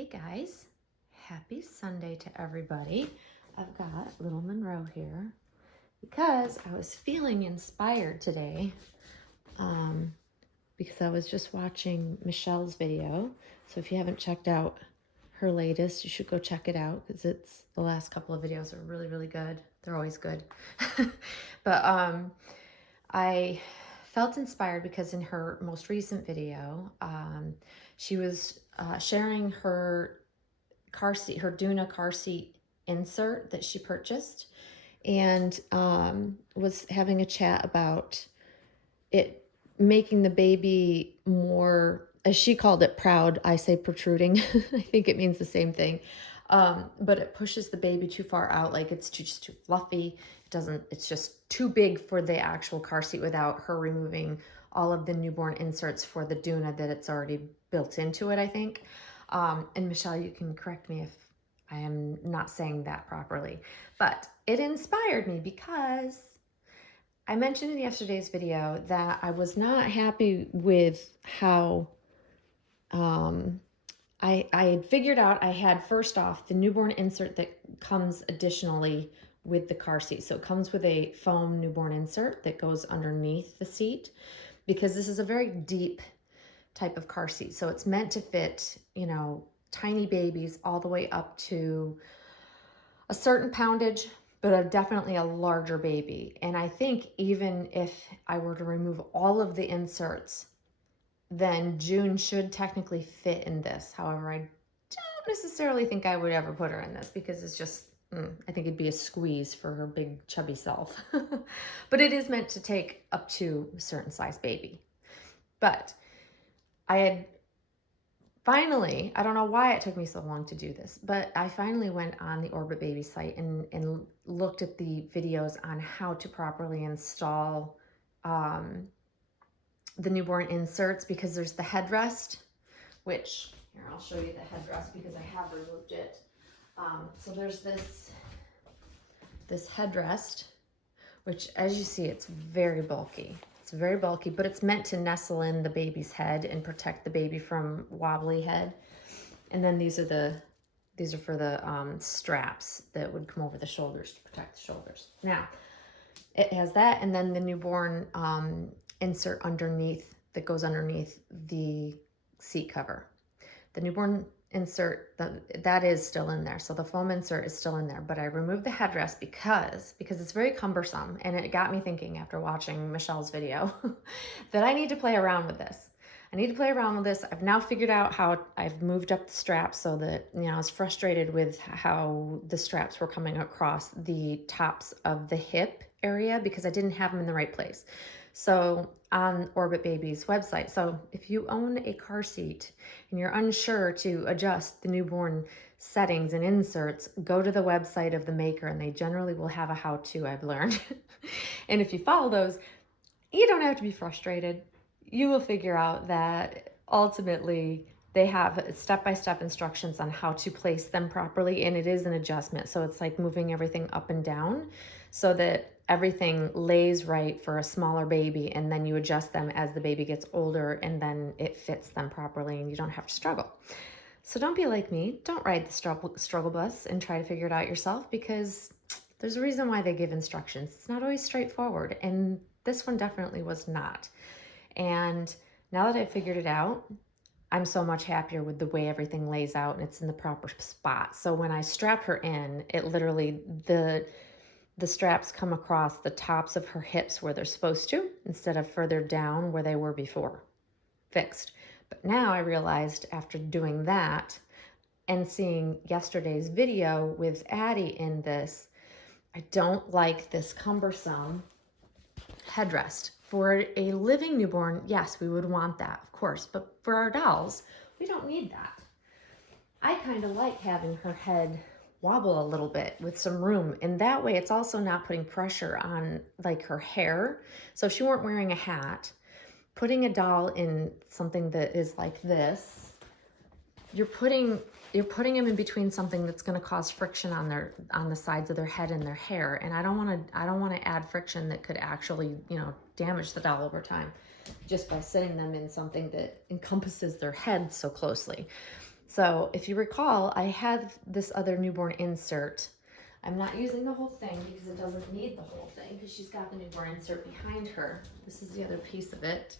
Hey guys, happy Sunday to everybody. I've got little Monroe here because I was feeling inspired today because I was just watching Michelle's video. So if you haven't checked out her latest, you should go check it out because the last couple of videos are really, really good. They're always good. But I felt inspired because in her most recent video, she was sharing her car seat, her Duna car seat insert that she purchased, and was having a chat about it making the baby more, as she called it, proud. I say protruding. I think it means the same thing. But it pushes the baby too far out, like it's just too fluffy. It's just too big for the actual car seat without her removing all of the newborn inserts for the Duna that it's already built into it, I think. And Michelle, you can correct me if I am not saying that properly, but it inspired me because I mentioned in yesterday's video that I was not happy with how I had figured out I had, first off, the newborn insert that comes additionally with the car seat. So it comes with a foam newborn insert that goes underneath the seat because this is a very deep type of car seat. So it's meant to fit, tiny babies all the way up to a certain poundage, but definitely a larger baby. And I think even if I were to remove all of the inserts, then June should technically fit in this. However, I don't necessarily think I would ever put her in this because it's just, I think it'd be a squeeze for her big chubby self. But it is meant to take up to a certain size baby. But I had finally, I don't know why it took me so long to do this, but I finally went on the Orbit Baby site and looked at the videos on how to properly install the newborn inserts, because there's the headrest, which, here, I'll show you the headrest because I have removed it. So there's this headrest, which, as you see, it's very bulky. It's very bulky, but it's meant to nestle in the baby's head and protect the baby from wobbly head. And then these are for the straps that would come over the shoulders to protect the shoulders. Now, it has that, and then the newborn insert underneath that goes underneath the seat cover. The newborn insert, that is still in there. So the foam insert is still in there, but I removed the headrest because it's very cumbersome, and it got me thinking after watching Michelle's video that I need to play around with this. I've now figured out how I've moved up the straps so that, I was frustrated with how the straps were coming across the tops of the hip area because I didn't have them in the right place. So on Orbit Baby's website, so if you own a car seat and you're unsure to adjust the newborn settings and inserts, go to the website of the maker, and they generally will have a how-to, I've learned. And if you follow those, you don't have to be frustrated. You will figure out that ultimately they have step-by-step instructions on how to place them properly, and it is an adjustment. So it's like moving everything up and down so that everything lays right for a smaller baby, and then you adjust them as the baby gets older, and then it fits them properly and you don't have to struggle. So don't be like me. Don't ride the struggle bus and try to figure it out yourself, because there's a reason why they give instructions. It's not always straightforward, and this one definitely was not. And now that I've figured it out, I'm so much happier with the way everything lays out and it's in the proper spot. So when I strap her in, it literally, the straps come across the tops of her hips where they're supposed to, instead of further down where they were before. Fixed. But now I realized, after doing that and seeing yesterday's video with Addie in this, I don't like this cumbersome headrest. For a living newborn, yes, we would want that, of course, but for our dolls, we don't need that. I kind of like having her head wobble a little bit with some room, and that way it's also not putting pressure on like her hair. So if she weren't wearing a hat, putting a doll in something that is like this, you're putting them in between something that's going to cause friction on the sides of their head and their hair, and I don't want to add friction that could actually, damage the doll over time just by sitting them in something that encompasses their head so closely. So if you recall, I had this other newborn insert. I'm not using the whole thing because it doesn't need the whole thing because she's got the newborn insert behind her. This is the other piece of it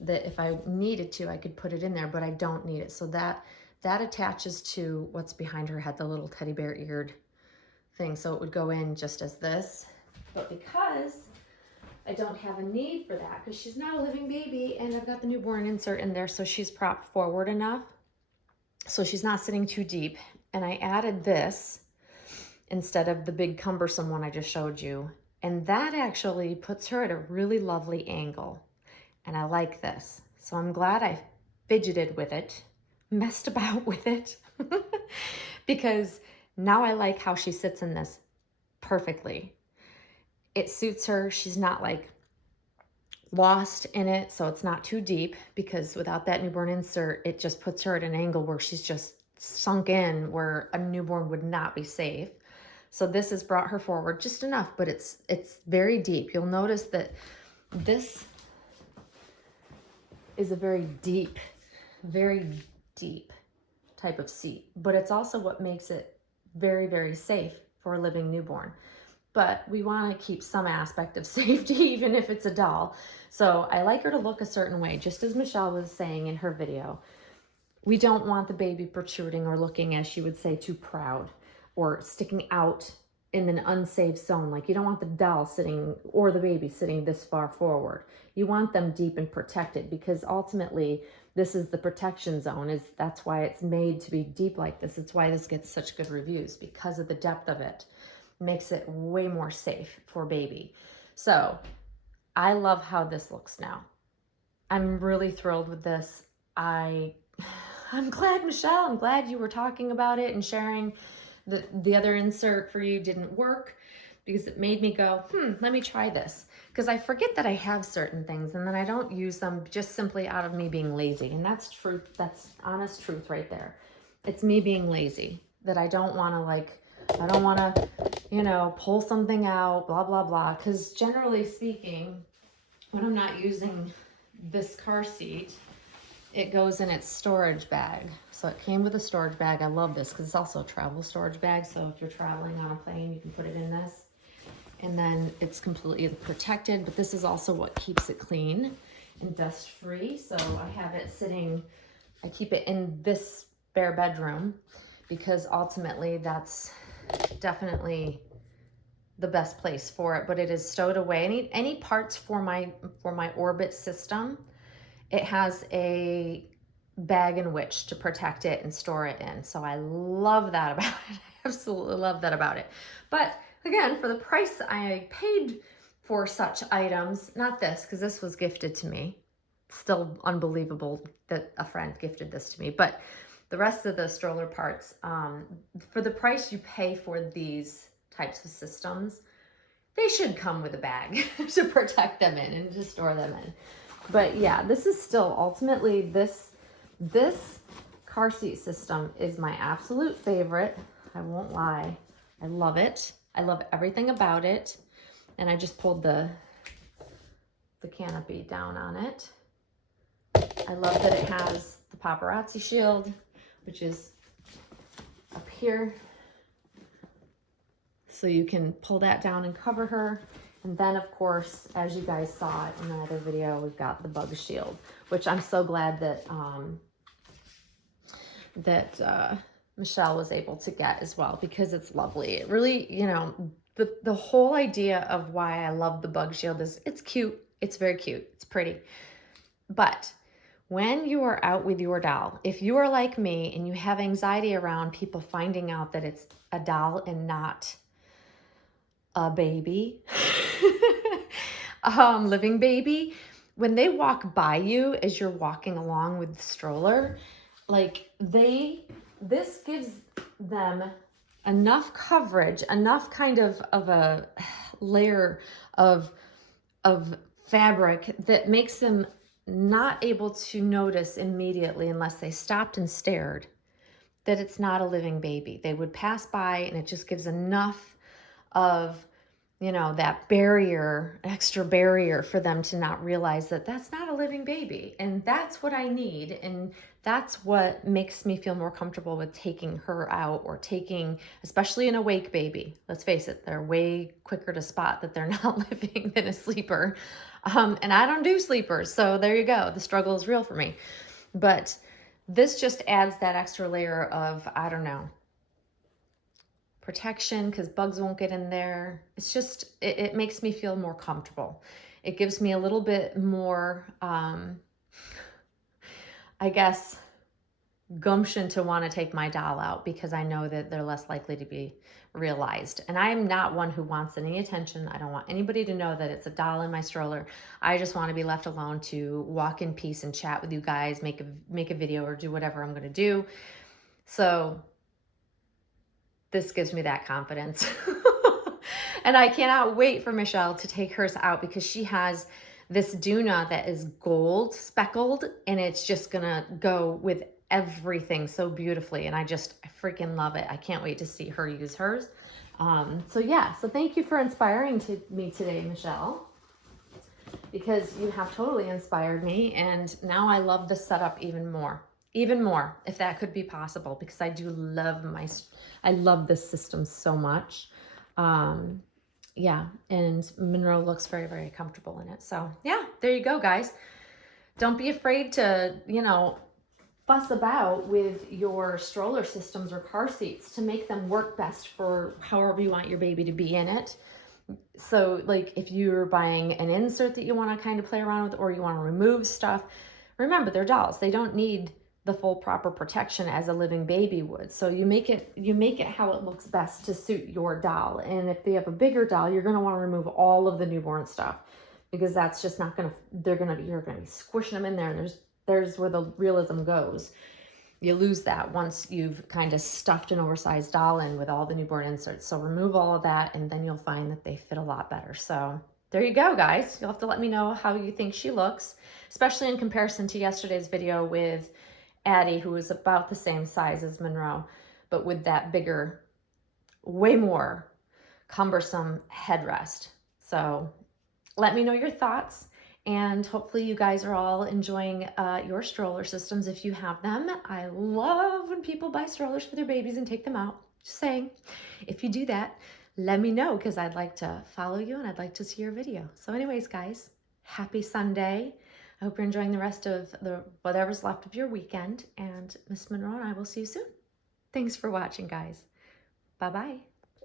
that if I needed to, I could put it in there, but I don't need it. So that attaches to what's behind her head, the little teddy bear eared thing. So it would go in just as this. But because I don't have a need for that, because she's not a living baby and I've got the newborn insert in there, so she's propped forward enough. So she's not sitting too deep. And I added this instead of the big cumbersome one I just showed you. And that actually puts her at a really lovely angle. And I like this. So I'm glad I fidgeted with it, messed about with it, because now I like how she sits in this perfectly. It suits her. She's not like lost in it, so it's not too deep, because without that newborn insert, it just puts her at an angle where she's just sunk in where a newborn would not be safe. So this has brought her forward just enough, but it's very deep. You'll notice that this is a very deep type of seat, but it's also what makes it very, very safe for a living newborn. But we want to keep some aspect of safety, even if it's a doll. So I like her to look a certain way, just as Michelle was saying in her video. We don't want the baby protruding or looking, as she would say, too proud or sticking out in an unsafe zone. Like, you don't want the doll sitting or the baby sitting this far forward. You want them deep and protected, because ultimately this is the protection zone. That's why it's made to be deep like this. It's why this gets such good reviews, because of the depth of it. Makes it way more safe for baby. So I love how this looks now. I'm really thrilled with this. I'm glad, Michelle, I'm glad you were talking about it and sharing the other insert for you didn't work, because it made me go, let me try this. Because I forget that I have certain things and then I don't use them just simply out of me being lazy. And that's truth. That's honest truth right there. It's me being lazy, that I don't want to pull something out, blah, blah, blah. Because generally speaking, when I'm not using this car seat, it goes in its storage bag. So it came with a storage bag. I love this because it's also a travel storage bag. So if you're traveling on a plane, you can put it in this. And then it's completely protected, but this is also what keeps it clean and dust free. So I have it sitting, I keep it in this spare bedroom, because ultimately that's definitely the best place for it. But it is stowed away. Any parts for my Orbit system, it has a bag in which to protect it and store it in. So I love that about it. I absolutely love that about it. But again, for the price I paid for such items, not this, because this was gifted to me. Still unbelievable that a friend gifted this to me. But the rest of the stroller parts, for the price you pay for these types of systems, they should come with a bag to protect them in and to store them in. But yeah, this is still ultimately, this car seat system is my absolute favorite. I won't lie. I love it. I love everything about it. And I just pulled the canopy down on it. I love that it has the paparazzi shield, which is up here. So you can pull that down and cover her. And then, of course, as you guys saw in the other video, we've got the bug shield, which I'm so glad that Michelle was able to get as well, because it's lovely. It really, the whole idea of why I love the bug shield is it's cute. It's very cute. It's pretty. But when you are out with your doll, if you are like me and you have anxiety around people finding out that it's a doll and not a baby, living baby, when they walk by you as you're walking along with the stroller, like this gives them enough coverage, enough kind of a layer of fabric that makes them not able to notice immediately, unless they stopped and stared, that it's not a living baby. They would pass by, and it just gives enough of you know, that barrier, extra barrier for them to not realize that that's not a living baby. And that's what I need. And that's what makes me feel more comfortable with taking her out, or taking, especially an awake baby. Let's face it, they're way quicker to spot that they're not living than a sleeper. And I don't do sleepers. So there you go. The struggle is real for me. But this just adds that extra layer of, I don't know, protection, because bugs won't get in there. It's just, it makes me feel more comfortable. It gives me a little bit more, I guess, gumption to want to take my doll out, because I know that they're less likely to be realized. And I'm not one who wants any attention. I don't want anybody to know that it's a doll in my stroller. I just want to be left alone to walk in peace and chat with you guys, make a video, or do whatever I'm going to do. So this gives me that confidence. And I cannot wait for Michelle to take hers out, because she has this Duna that is gold speckled, and it's just gonna go with everything so beautifully. And I freaking love it. I can't wait to see her use hers. So yeah, so thank you for inspiring me today, Michelle, because you have totally inspired me. And now I love the setup even more, if that could be possible, because I do love I love this system so much. Yeah, and Monroe looks very, very comfortable in it. So yeah, there you go, guys. Don't be afraid to, you know, fuss about with your stroller systems or car seats to make them work best for however you want your baby to be in it. So like if you're buying an insert that you want to kind of play around with, or you want to remove stuff, remember, they're dolls. They don't need the full proper protection as a living baby would. So you make it how it looks best to suit your doll. And if they have a bigger doll, you're going to want to remove all of the newborn stuff, because that's just not going to, you're going to be squishing them in there. And there's where the realism goes. You lose that once you've kind of stuffed an oversized doll in with all the newborn inserts. So remove all of that, and then you'll find that they fit a lot better. So there you go, guys. You'll have to let me know how you think she looks, especially in comparison to yesterday's video with Addie, who is about the same size as Monroe, but with that bigger, way more cumbersome headrest. So let me know your thoughts, and hopefully you guys are all enjoying your stroller systems if you have them. I love when people buy strollers for their babies and take them out. Just saying, if you do that, let me know, because I'd like to follow you and I'd like to see your video. So anyways, guys, happy Sunday. I hope you're enjoying the rest of whatever's left of your weekend, and Miss Monroe and I will see you soon. Thanks for watching, guys. Bye-bye.